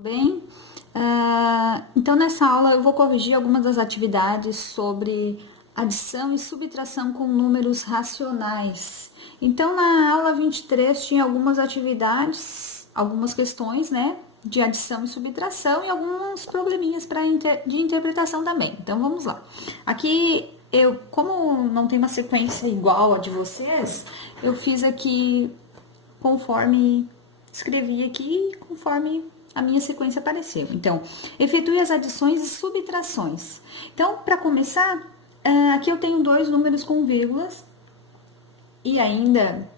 Bem, então nessa aula eu vou corrigir algumas das atividades sobre adição e subtração com números racionais. Então na aula 23 tinha algumas atividades, algumas questões, né, de adição e subtração e alguns probleminhas de interpretação também. Então vamos lá. Aqui como não tem uma sequência igual a de vocês, eu fiz aqui conforme escrevi aqui, conforme a minha sequência apareceu. Então, efetue as adições e subtrações. Então, para começar, aqui eu tenho dois números com vírgulas e ainda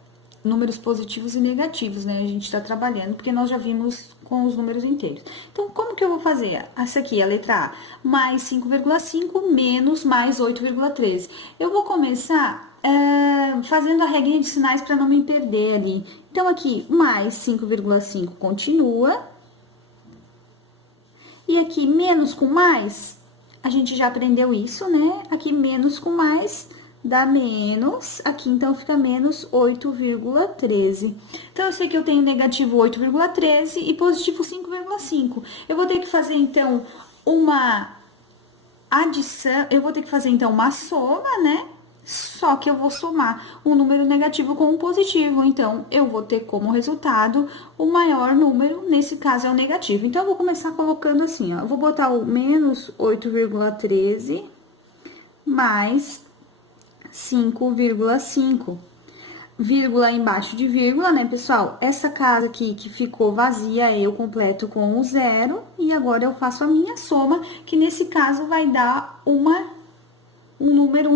números positivos e negativos, né? A gente está trabalhando, porque nós já vimos com os números inteiros. Então, como que eu vou fazer? Essa aqui, a letra A, mais 5,5 menos mais 8,13. Eu vou começar fazendo a regrinha de sinais para não me perder ali. Então, aqui, mais 5,5 continua. E aqui, menos com mais, a gente já aprendeu isso, né? Aqui, menos com mais dá menos, aqui então fica menos 8,13. Então, eu sei que eu tenho negativo 8,13 e positivo 5,5. Eu vou ter que fazer, então, uma adição, eu vou ter que fazer, então, uma soma, né? Só que eu vou somar um número negativo com um positivo. Então, eu vou ter como resultado o maior número, nesse caso é o negativo. Então, eu vou começar colocando assim, ó. Eu vou botar o menos 8,13 mais 5,5. Vírgula embaixo de vírgula, né, pessoal? Essa casa aqui que ficou vazia, eu completo com o zero. E agora eu faço a minha soma, que nesse caso vai dar um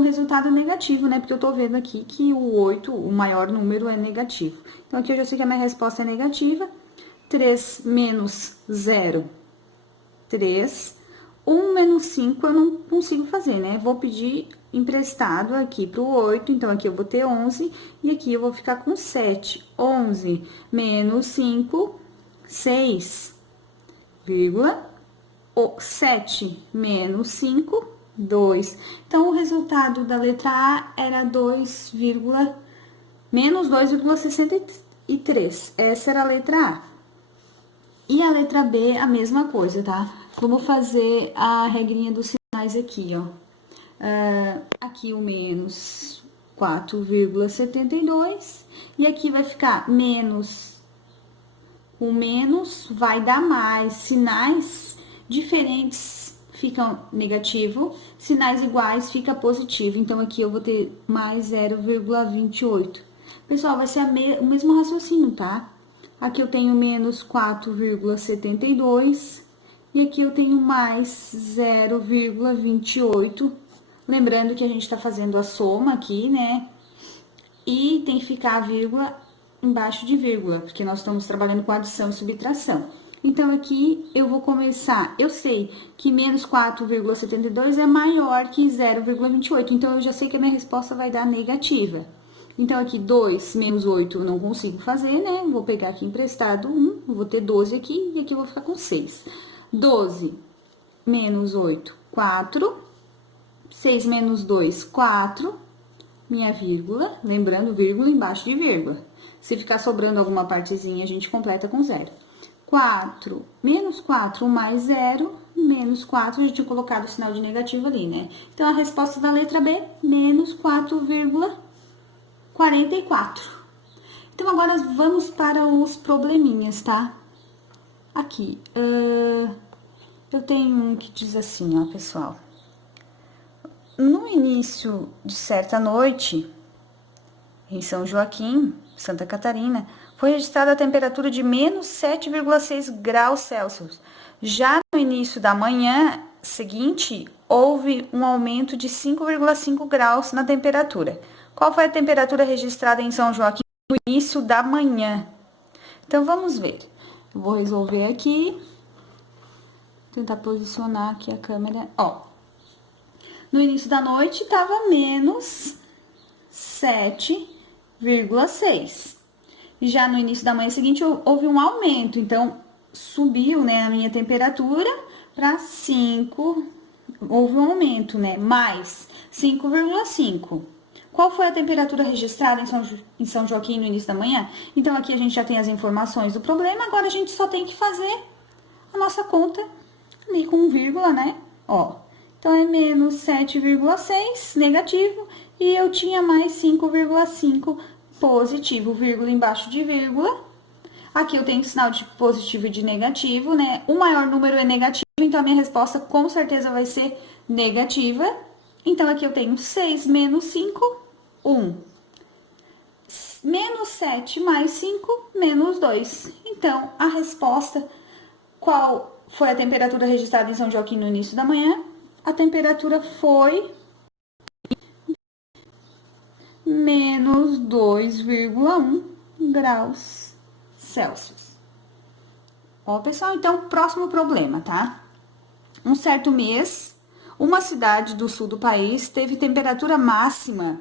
resultado negativo, né? Porque eu tô vendo aqui que o 8, o maior número, é negativo. Então, aqui eu já sei que a minha resposta é negativa. 3 menos 0, 3. 1 menos 5 eu não consigo fazer, né? Vou pedir emprestado aqui pro 8, então aqui eu vou ter 11, e aqui eu vou ficar com 7. 11 menos 5, 6, vírgula, 7 menos 5, 2. Então, o resultado da letra A era menos 2,63. Essa era a letra A. E a letra B, a mesma coisa, tá? Vamos fazer a regrinha dos sinais aqui, ó. Aqui o menos 4,72. E aqui vai ficar menos. O menos vai dar mais. Sinais diferentes ficam negativo, sinais iguais fica positivo. Então, aqui eu vou ter mais 0,28. Pessoal, vai ser o mesmo raciocínio, tá? Aqui eu tenho menos 4,72 e aqui eu tenho mais 0,28. Lembrando que a gente tá fazendo a soma aqui, né? E tem que ficar a vírgula embaixo de vírgula, porque nós estamos trabalhando com adição e subtração. Então, aqui eu vou começar, eu sei que menos 4,72 é maior que 0,28, então eu já sei que a minha resposta vai dar negativa. Então, aqui 2 menos 8 eu não consigo fazer, né? Vou pegar aqui emprestado 1, vou ter 12 aqui, e aqui eu vou ficar com 6. 12 menos 8, 4. 6 menos 2, 4. Minha vírgula, lembrando, vírgula embaixo de vírgula. Se ficar sobrando alguma partezinha, a gente completa com 0. 4, menos 4 mais 0, menos 4, a gente tinha colocado o sinal de negativo ali, né? Então, a resposta da letra B, menos 4,44. Então, agora vamos para os probleminhas, tá? Aqui, eu tenho um que diz assim, ó, pessoal. No início de certa noite, em São Joaquim, Santa Catarina, foi registrada a temperatura de menos 7,6 graus Celsius. Já no início da manhã seguinte, houve um aumento de 5,5 graus na temperatura. Qual foi a temperatura registrada em São Joaquim no início da manhã? Então, vamos ver. Eu vou resolver aqui. Tentar posicionar aqui a câmera. Ó, no início da noite estava menos 7,6. Já no início da manhã seguinte houve um aumento, então subiu, né, a minha temperatura para 5, houve um aumento, né, mais 5,5. Qual foi a temperatura registrada em São Joaquim no início da manhã? Então, aqui a gente já tem as informações do problema, agora a gente só tem que fazer a nossa conta ali com vírgula, né? Ó, então é menos 7,6 negativo e eu tinha mais 5,5 positivo, vírgula embaixo de vírgula. Aqui eu tenho sinal de positivo e de negativo, né? O maior número é negativo, então a minha resposta com certeza vai ser negativa. Então, aqui eu tenho 6 menos 5, 1. Menos 7 mais 5, menos 2. Então, a resposta, qual foi a temperatura registrada em São Joaquim no início da manhã? A temperatura foi menos 2,1 graus Celsius. Ó, pessoal, então, próximo problema, tá? Um certo mês, uma cidade do sul do país teve temperatura máxima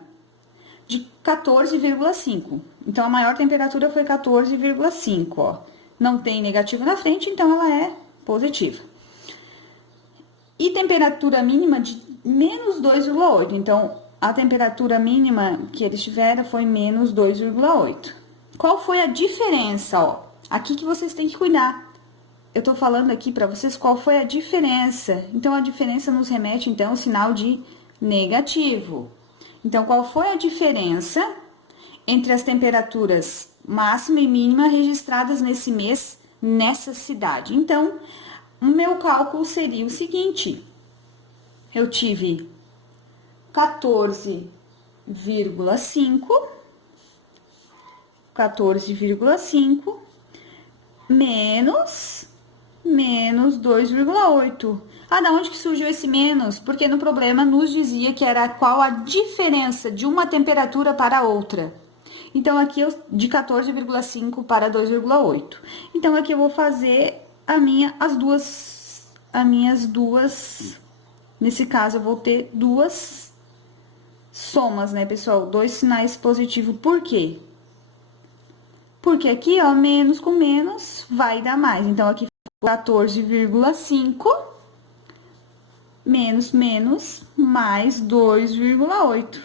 de 14,5. Então, a maior temperatura foi 14,5, ó. Não tem negativo na frente, então ela é positiva. E temperatura mínima de menos 2,8. Então, a temperatura mínima que eles tiveram foi menos 2,8. Qual foi a diferença, ó? Aqui que vocês têm que cuidar. Eu tô falando aqui para vocês qual foi a diferença. Então, a diferença nos remete, então, ao sinal de negativo. Então, qual foi a diferença entre as temperaturas máxima e mínima registradas nesse mês, nessa cidade? Então, o meu cálculo seria o seguinte. Eu tive 14,5 menos 2,8. Ah, da onde que surgiu esse menos? Porque no problema nos dizia que era qual a diferença de uma temperatura para outra. Então, aqui eu de 14,5 para 2,8. Então, aqui eu vou fazer as minhas duas, nesse caso eu vou ter duas somas, né, pessoal? Dois sinais positivos. Por quê? Porque aqui, ó, menos com menos vai dar mais. Então, aqui 14,5 menos mais 2,8.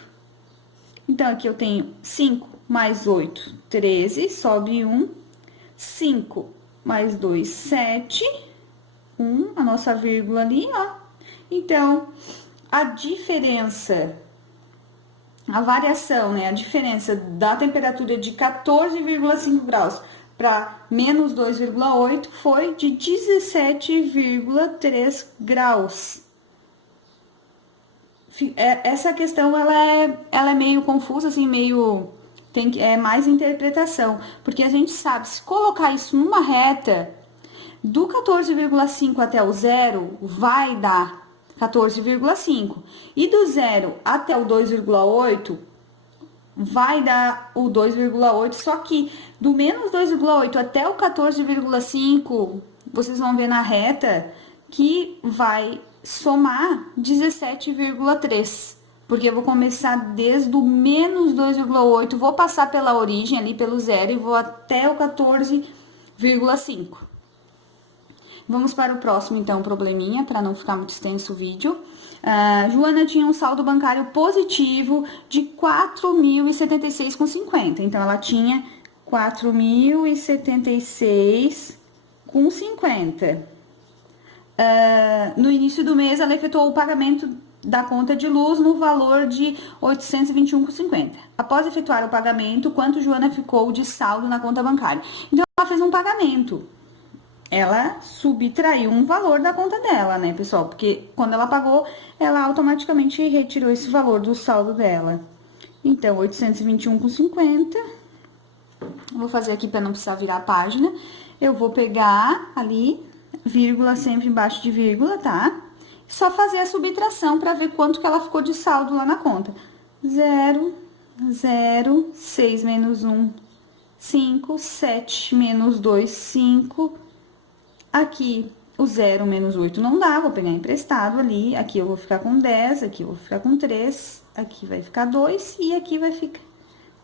Então, aqui eu tenho 5 mais 8, 13, sobe 1. 5 mais 2, 7. 1, a nossa vírgula ali, ó. Então, a diferença, a variação, né? A diferença da temperatura de 14,5 graus para menos 2,8 foi de 17,3 graus. Essa questão, ela é meio confusa, assim, meio... é mais interpretação, porque a gente sabe, se colocar isso numa reta, do 14,5 até o zero, vai dar 14,5. E do zero até o 2,8, vai dar o 2,8, só que do menos 2,8 até o 14,5, vocês vão ver na reta que vai somar 17,3. Porque eu vou começar desde o menos 2,8, vou passar pela origem ali, pelo zero, e vou até o 14,5. Vamos para o próximo, então, probleminha, para não ficar muito extenso o vídeo. Joana tinha um saldo bancário positivo de 4.076,50. Então, ela tinha 4.076,50. No início do mês, ela efetuou o pagamento da conta de luz no valor de 821,50. Após efetuar o pagamento, quanto Joana ficou de saldo na conta bancária? Então, ela fez um pagamento. Ela subtraiu um valor da conta dela, né, pessoal? Porque quando ela pagou, ela automaticamente retirou esse valor do saldo dela. Então, 821,50. Vou fazer aqui para não precisar virar a página. Eu vou pegar ali, vírgula sempre embaixo de vírgula, tá? Só fazer a subtração para ver quanto que ela ficou de saldo lá na conta. 0, 0, 6 menos 1, 5, 7 menos 2, 5. Aqui, o 0 menos 8 não dá, vou pegar emprestado ali. Aqui eu vou ficar com 10, aqui eu vou ficar com 3, aqui vai ficar 2 e aqui vai ficar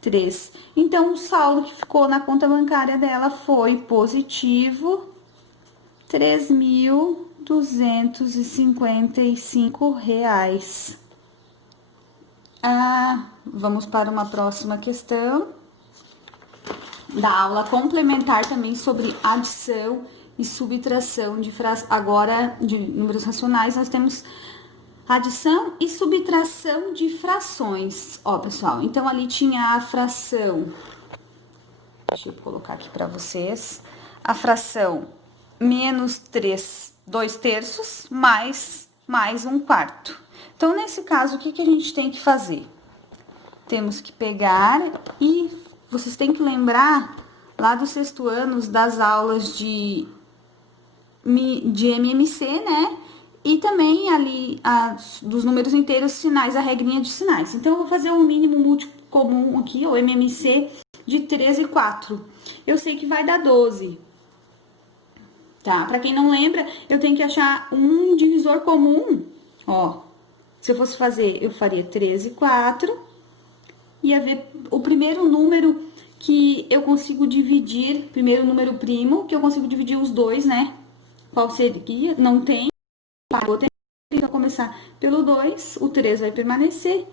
3. Então, o saldo que ficou na conta bancária dela foi positivo, R$ 3.255. Vamos para uma próxima questão da aula complementar também sobre adição e subtração de agora de números racionais, nós temos adição e subtração de frações. Ó, pessoal, então ali tinha a fração, deixa eu colocar aqui para vocês, a fração menos 2/3 mais 1/4. Então, nesse caso, o que a gente tem que fazer? Temos que pegar e vocês têm que lembrar lá do sexto ano das aulas de MMC, né? E também ali dos números inteiros, sinais, a regrinha de sinais. Então, eu vou fazer um mínimo múltiplo comum aqui, o MMC, de 3 e 4. Eu sei que vai dar 12. Tá? Pra quem não lembra, eu tenho que achar um divisor comum. Ó, se eu fosse fazer, eu faria 3 e 4. Ia ver o primeiro número que eu consigo dividir, primeiro número primo, que eu consigo dividir os dois, né? Qual seria? Não tem. Vou tentar começar pelo 2, o 3 vai permanecer.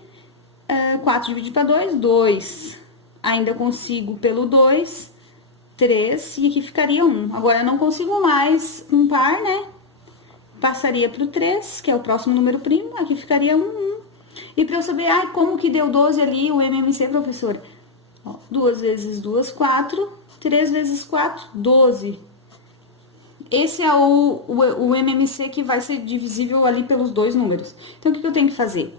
4 dividido para 2, 2. Ainda consigo pelo 2, 3, e aqui ficaria 1. Agora, eu não consigo mais um par, né? Passaria para o 3, que é o próximo número primo, aqui ficaria 1. E para eu saber, como que deu 12 ali, o MMC, professor? 2 vezes 2, 4. 3 vezes 4, 12. Esse é o MMC que vai ser divisível ali pelos dois números. Então, o que eu tenho que fazer?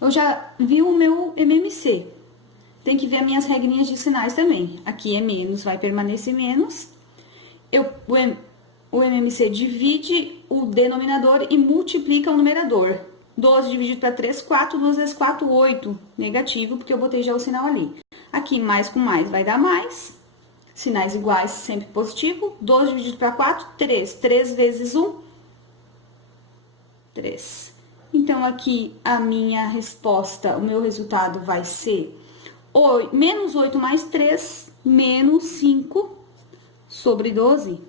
Eu já vi o meu MMC. Tem que ver as minhas regrinhas de sinais também. Aqui é menos, vai permanecer menos. O MMC divide o denominador e multiplica o numerador. 12 dividido para 3, 4. 2 vezes 4, 8. Negativo, porque eu botei já o sinal ali. Aqui, mais com mais vai dar mais. Sinais iguais, sempre positivo. 12 dividido para 4, 3. 3 vezes 1, 3. Então, aqui, a minha resposta, o meu resultado vai ser menos 8 mais 3, menos 5 sobre 12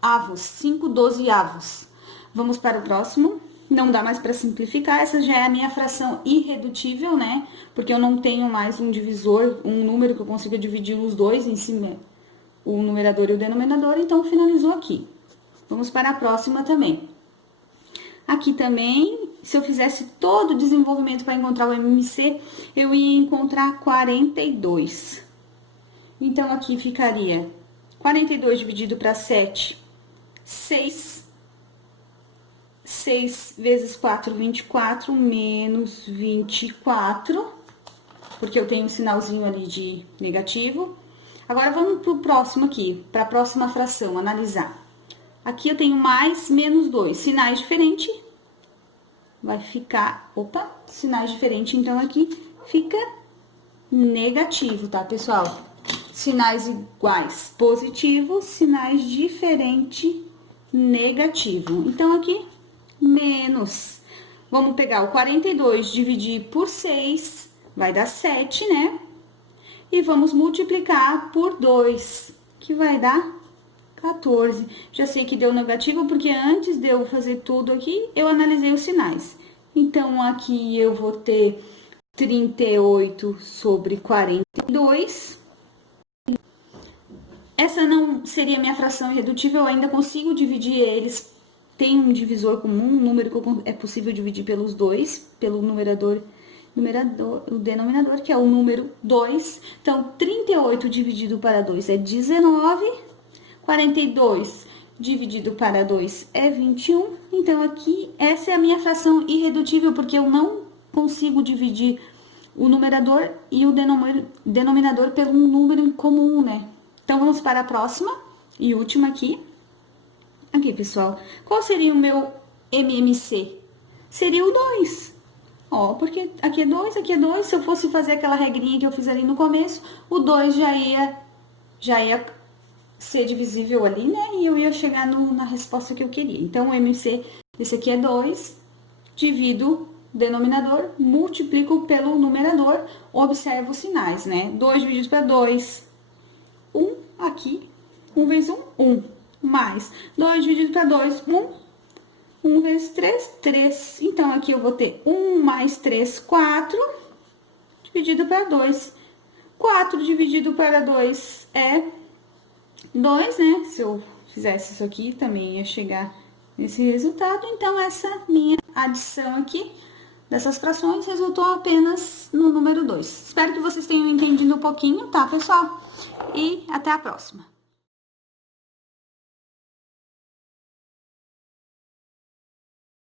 avos. 5 12avos. Vamos para o próximo. Não dá mais para simplificar, essa já é a minha fração irredutível, né? Porque eu não tenho mais um divisor, um número que eu consiga dividir os dois em cima, o numerador e o denominador, então finalizou aqui. Vamos para a próxima também. Aqui também, se eu fizesse todo o desenvolvimento para encontrar o MMC, eu ia encontrar 42. Então, aqui ficaria 42 dividido para 7, 6. 6 vezes 4, 24, menos 24, porque eu tenho um sinalzinho ali de negativo. Agora, vamos para o próximo aqui, para a próxima fração, analisar. Aqui eu tenho mais, menos 2, sinais diferentes, vai ficar, sinais diferentes, então aqui fica negativo, tá, pessoal? Sinais iguais, positivo, sinais diferentes, negativo. Então, aqui, menos. Vamos pegar o 42, dividir por 6, vai dar 7, né? E vamos multiplicar por 2, que vai dar 14. Já sei que deu negativo, porque antes de eu fazer tudo aqui, eu analisei os sinais. Então, aqui eu vou ter 38 sobre 42. Essa não seria minha fração irredutível, eu ainda consigo dividir eles. Tem um divisor comum, um número que é possível dividir pelos dois, pelo o denominador, que é o número 2. Então, 38 dividido para 2 é 19. 42 dividido para 2 é 21. Então, aqui, essa é a minha fração irredutível, porque eu não consigo dividir o numerador e o denominador pelo número comum, né? Então, vamos para a próxima e última aqui. Aqui, pessoal, qual seria o meu MMC? Seria o 2. Ó, porque aqui é 2, aqui é 2. Se eu fosse fazer aquela regrinha que eu fiz ali no começo, o 2 já ia ser divisível ali, né? E eu ia chegar na resposta que eu queria. Então, o MMC, esse aqui é 2, divido o denominador, multiplico pelo numerador, observo os sinais, né? 2 dividido para 2, 1 aqui, 1 vezes 1, 1. Mais 2 dividido para 2, 1. 1 vezes 3, 3. Então, aqui eu vou ter 1 mais 3, 4, dividido para 2. 4 dividido para 2 é 2, né? Se eu fizesse isso aqui, também ia chegar nesse resultado. Então, essa minha adição aqui dessas frações resultou apenas no número 2. Espero que vocês tenham entendido um pouquinho, tá, pessoal? E até a próxima!